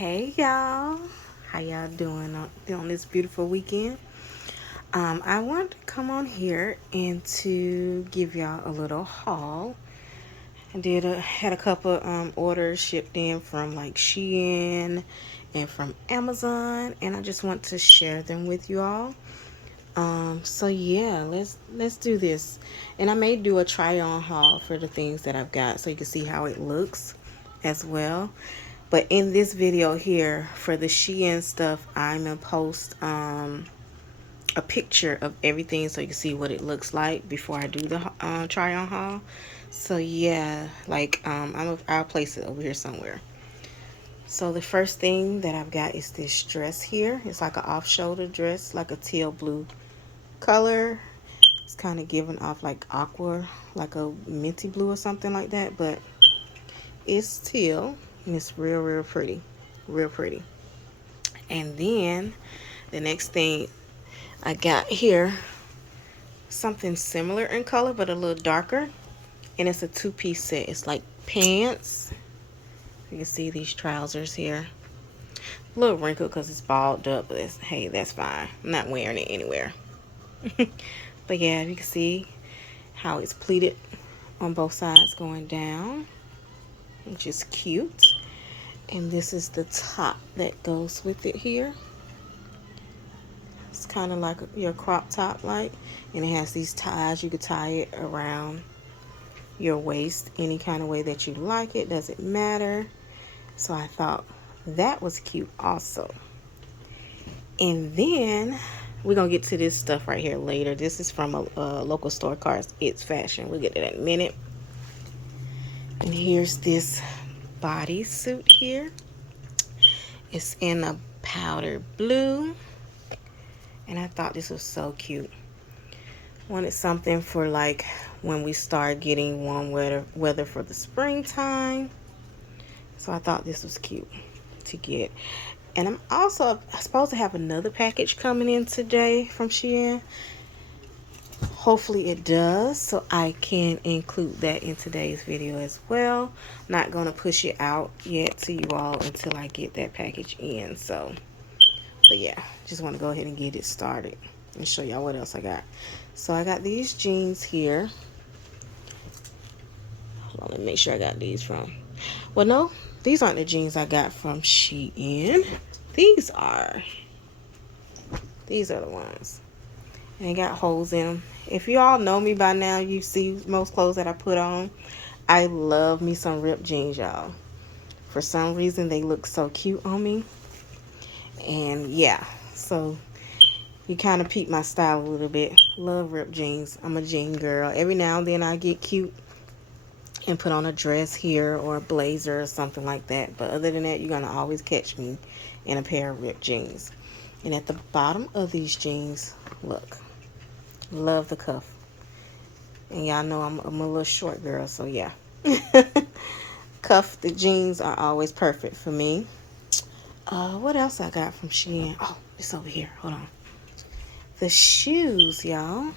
Hey y'all, how y'all doing on this beautiful weekend? I wanted to come on here and to give y'all a little haul. Had a couple orders shipped in from like Shein and from Amazon, and I just want to share them with you all. So yeah, let's do this. And I may do a try on haul for the things that I've got so you can see how it looks as well. But in this video here for the Shein stuff, I'm gonna post a picture of everything so you can see what it looks like before I do the try on haul. So yeah, like I'll place it over here somewhere. So the first thing that I've got is this dress here. It's like an off-shoulder dress, like a teal blue color. It's kind of giving off like aqua, like a minty blue or something like that, but it's teal and it's real pretty, real pretty. And then the next thing I got here, something similar in color but a little darker, and it's a two-piece set. It's like pants. You can see these trousers here, a little wrinkled because it's balled up, but hey, that's fine. I'm not wearing it anywhere. But yeah, you can see how it's pleated on both sides going down, which is cute. And this is the top that goes with it here. It's kind of like your crop top like, and it has these ties. You could tie it around your waist any kind of way that you like. It doesn't matter. So I thought that was cute also. And then we're gonna get to this stuff right here later. This is from a local store called It's Fashion. We'll get to that in a minute. And here's this bodysuit here. It's in a powder blue, and I thought this was so cute. Wanted something for like when we start getting warm weather for the springtime. So I thought this was cute to get. And I'm also supposed to have another package coming in today from Shein. Hopefully it does, so I can include that in today's video as well. Not gonna push it out yet to you all until I get that package in. So, but yeah, just want to go ahead and get it started and show y'all what else I got. So I got these jeans here. Hold on, let me make sure I got these from. Well, no, these aren't the jeans I got from Shein. These are the ones. And they got holes in them. If you all know me by now, you see most clothes that I put on. I love me some ripped jeans, y'all. For some reason, they look so cute on me. And yeah, so you kind of peep my style a little bit. Love ripped jeans. I'm a jean girl. Every now and then I get cute and put on a dress here or a blazer or something like that. But other than that, you're going to always catch me in a pair of ripped jeans. And at the bottom of these jeans, look. Love the cuff. And y'all know I'm a little short girl, so yeah. Cuff the jeans are always perfect for me. What else I got from Shein? Oh, it's over here. Hold on. The shoes, y'all.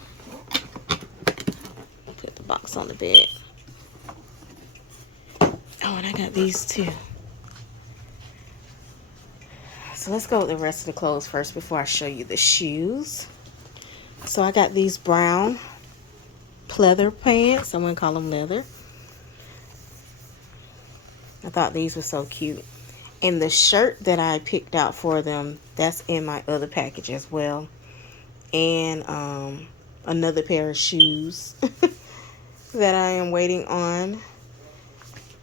Put the box on the bed. Oh, and I got these too. So let's go with the rest of the clothes first before I show you the shoes. So I got these brown pleather pants. Someone call them leather. I thought these were so cute. And the shirt that I picked out for them, that's in my other package as well. And another pair of shoes that I am waiting on.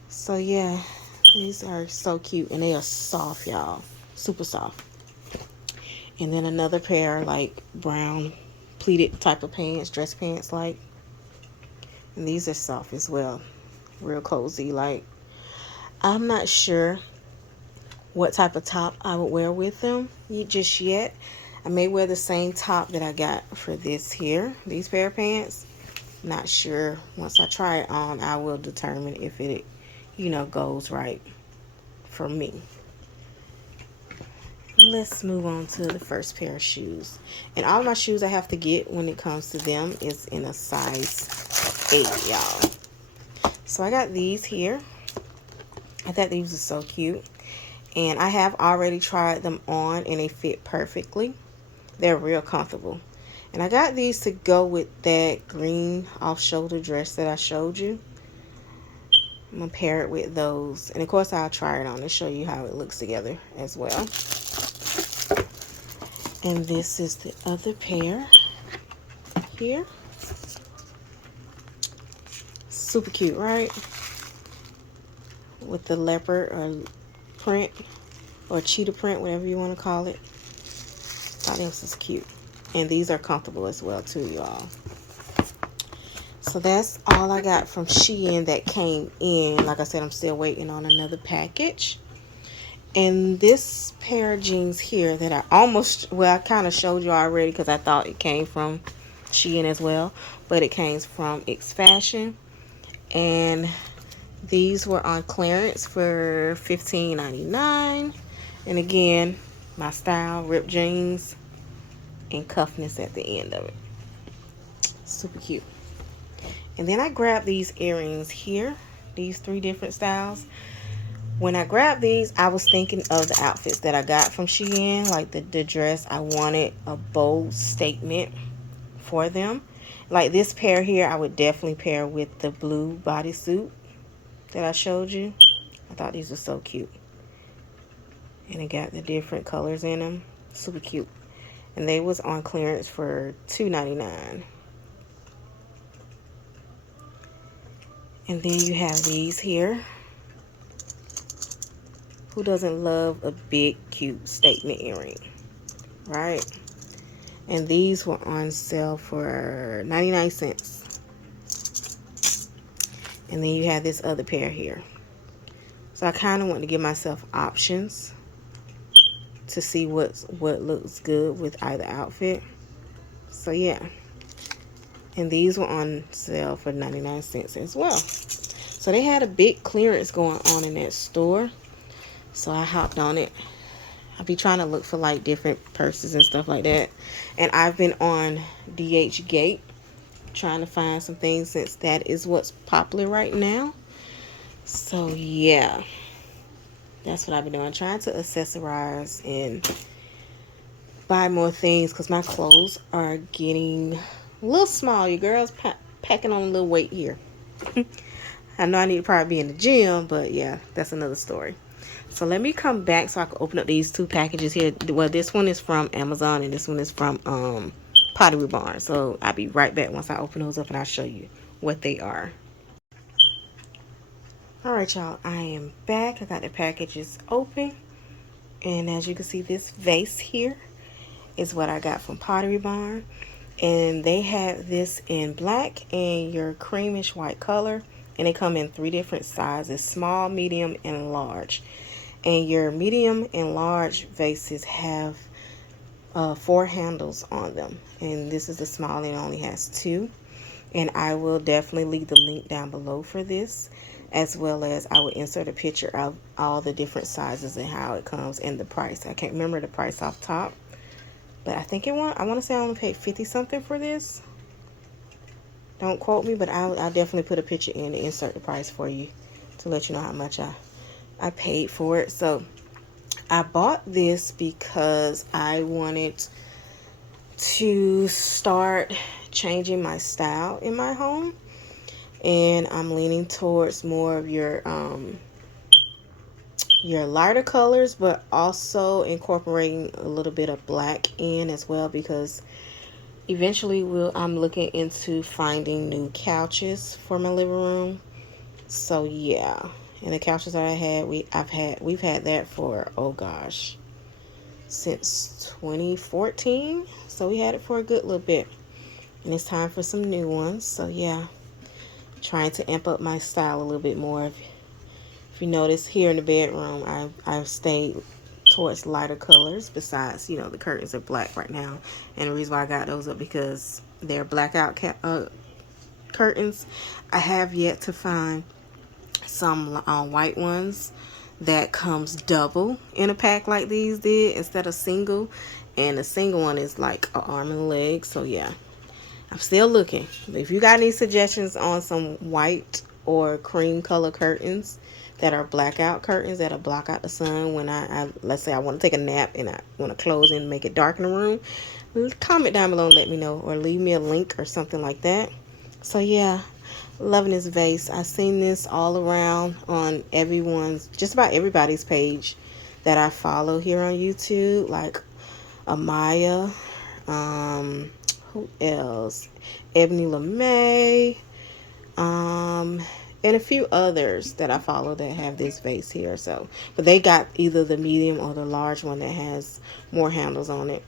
So yeah, these are so cute. And they are soft, y'all. Super soft. And then another pair, like brown pleated type of pants, dress pants like. And these are soft as well. Real cozy. Like, I'm not sure what type of top I would wear with them just yet. I may wear the same top that I got for this here, these pair of pants. Not sure. Once I try it on, I will determine if it, goes right for me. Let's move on to the first pair of shoes. And all my shoes I have to get when it comes to them is in a size 8, y'all. So I got these here. I thought these were so cute. And I have already tried them on and they fit perfectly. They're real comfortable. And I got these to go with that green off-shoulder dress that I showed you. I'm going to pair it with those. And of course I'll try it on and show you how it looks together as well. And this is the other pair here. Super cute, right? With the leopard or print or cheetah print, whatever you want to call it. I think this is cute. And these are comfortable as well too, y'all. So that's all I got from Shein that came in. Like I said, I'm still waiting on another package. And this pair of jeans here that I almost, well, I kind of showed you already because I thought it came from Shein as well. But it came from X Fashion. And these were on clearance for $15.99. And again, my style, ripped jeans and cuffness at the end of it. Super cute. And then I grabbed these earrings here. These 3 different styles. When I grabbed these, I was thinking of the outfits that I got from Shein. Like the dress, I wanted a bold statement for them. Like this pair here, I would definitely pair with the blue bodysuit that I showed you. I thought these were so cute. And it got the different colors in them. Super cute. And they was on clearance for $2.99. And then you have these here. Who doesn't love a big, cute statement earring, right? And these were on sale for 99 cents. And then you have this other pair here. So I kind of want to give myself options to see what looks good with either outfit. So yeah. And these were on sale for 99 cents as well. So they had a big clearance going on in that store. So I hopped on it. I'll be trying to look for like different purses and stuff like that. And I've been on DH Gate trying to find some things since that is what's popular right now. So yeah, that's what I've been doing. Trying to accessorize and buy more things because my clothes are getting a little small. You girls packing on a little weight here. I know I need to probably be in the gym, but yeah, that's another story. So let me come back so I can open up these 2 packages here. Well, this one is from Amazon and this one is from Pottery Barn. So I'll be right back once I open those up and I'll show you what they are. Alright, y'all, I am back. I got the packages open. And as you can see, this vase here is what I got from Pottery Barn. And they have this in black and your creamish white color. And they come in 3 different sizes, small, medium, and large. And your medium and large vases have 4 handles on them. And this is the small and it only has 2. And I will definitely leave the link down below for this. As well as I will insert a picture of all the different sizes and how it comes and the price. I can't remember the price off top. But I think I want to say I only paid 50 something for this. Don't quote me, but I'll definitely put a picture in and insert the price for you to let you know how much I paid for it. So I bought this because I wanted to start changing my style in my home. And I'm leaning towards more of your lighter colors, but also incorporating a little bit of black in as well, because eventually I'm looking into finding new couches for my living room. So yeah, and the couches that I had, we've had that for, oh gosh, since 2014. So we had it for a good little bit, and it's time for some new ones. So yeah, trying to amp up my style a little bit more. If you notice here in the bedroom, I've stayed towards lighter colors. Besides, you know, the curtains are black right now, and the reason why I got those up because they're blackout curtains. I have yet to find some white ones that comes double in a pack like these did instead of single, and the single one is like an arm and a leg. So yeah, I'm still looking. If you got any suggestions on some white or cream color curtains that are blackout curtains that'll block out the sun when let's say I want to take a nap and I want to close and make it dark in the room. Comment down below and let me know, or leave me a link or something like that. So yeah, loving this vase. I've seen this all around on just about everybody's page that I follow here on YouTube, like Amaya, who else? Ebony LeMay, and a few others that I follow that have this vase here. So, but they got either the medium or the large one that has more handles on it.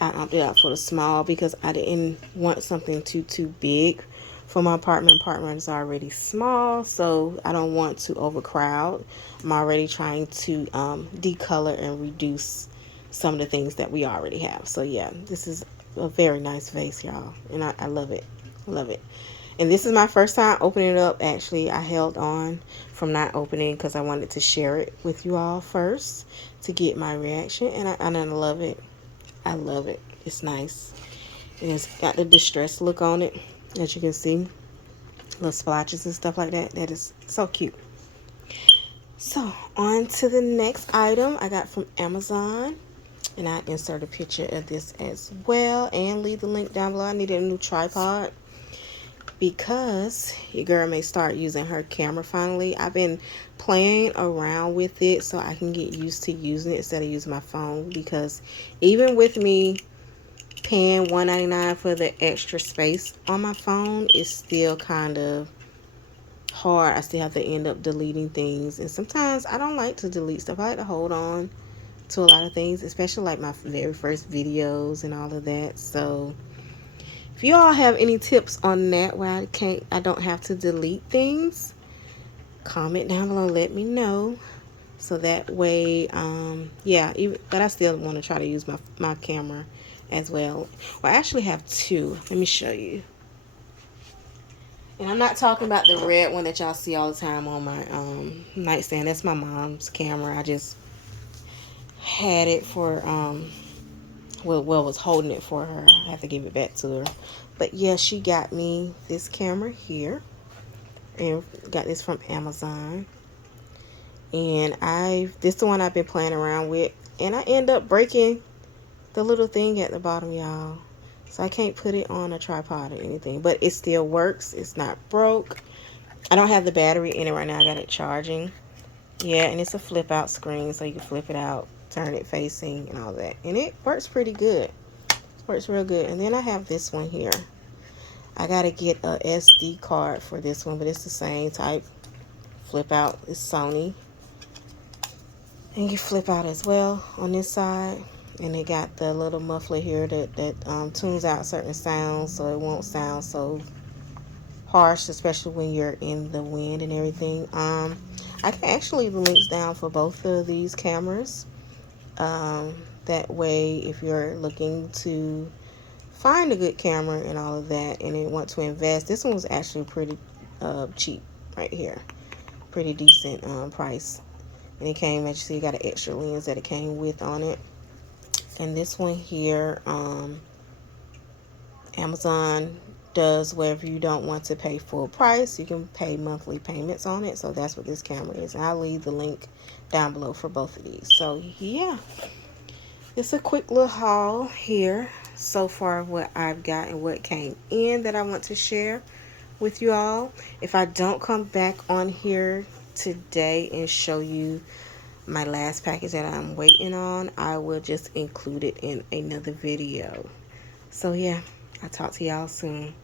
I opted out for the small because I didn't want something too big for my apartment. Apartment is already small, so I don't want to overcrowd. I'm already trying to decolor and reduce some of the things that we already have. So yeah, this is a very nice vase, y'all, and I love it. Love it. And this is my first time opening it up. Actually, I held on from not opening because I wanted to share it with you all first to get my reaction, and I love it. I love it. It's nice. It's got the distressed look on it, as you can see. Little splotches and stuff like that. That is so cute. So, on to the next item I got from Amazon. And I insert a picture of this as well and leave the link down below. I needed a new tripod because your girl may start using her camera finally. I've been playing around with it so I can get used to using it instead of using my phone, because even with me paying $1.99 for the extra space on my phone, it's still kind of hard. I still have to end up deleting things, and sometimes I don't like to delete stuff. I like to hold on to a lot of things, especially like my very first videos and all of that. So if you all have any tips on that where I don't have to delete things, comment down below, let me know, so that way yeah, but I still want to try to use my camera as well. Well, I actually have two. Let me show you. And I'm not talking about the red one that y'all see all the time on my nightstand. That's my mom's camera. I just had it for was holding it for her. I have to give it back to her. But yeah, she got me this camera here, and got this from Amazon. And this is the one I've been playing around with, and I end up breaking the little thing at the bottom, y'all. So I can't put it on a tripod or anything, but it still works. It's not broke. I don't have the battery in it right now. I got it charging. Yeah, and it's a flip out screen, so you can flip it out, turn it facing and all that, and it works pretty good. It works real good. And then I have this one here. I gotta get a SD card for this one, but it's the same type. Flip out. It's Sony, and you flip out as well on this side, and it got the little muffler here that tunes out certain sounds so it won't sound so harsh, especially when you're in the wind and everything. I can actually leave the links down for both of these cameras. That way, if you're looking to find a good camera and all of that, and you want to invest, this one was actually pretty cheap right here. Pretty decent price. And it came, as you see, you got an extra lens that it came with on it. And this one here, Amazon does wherever you don't want to pay full price, you can pay monthly payments on it. So that's what this camera is. And I'll leave the link down below for both of these. So yeah, it's a quick little haul here so far, what I've got and what came in that I want to share with you all. If I don't come back on here today and show you my last package that I'm waiting on, I will just include it in another video. So yeah, I'll talk to y'all soon.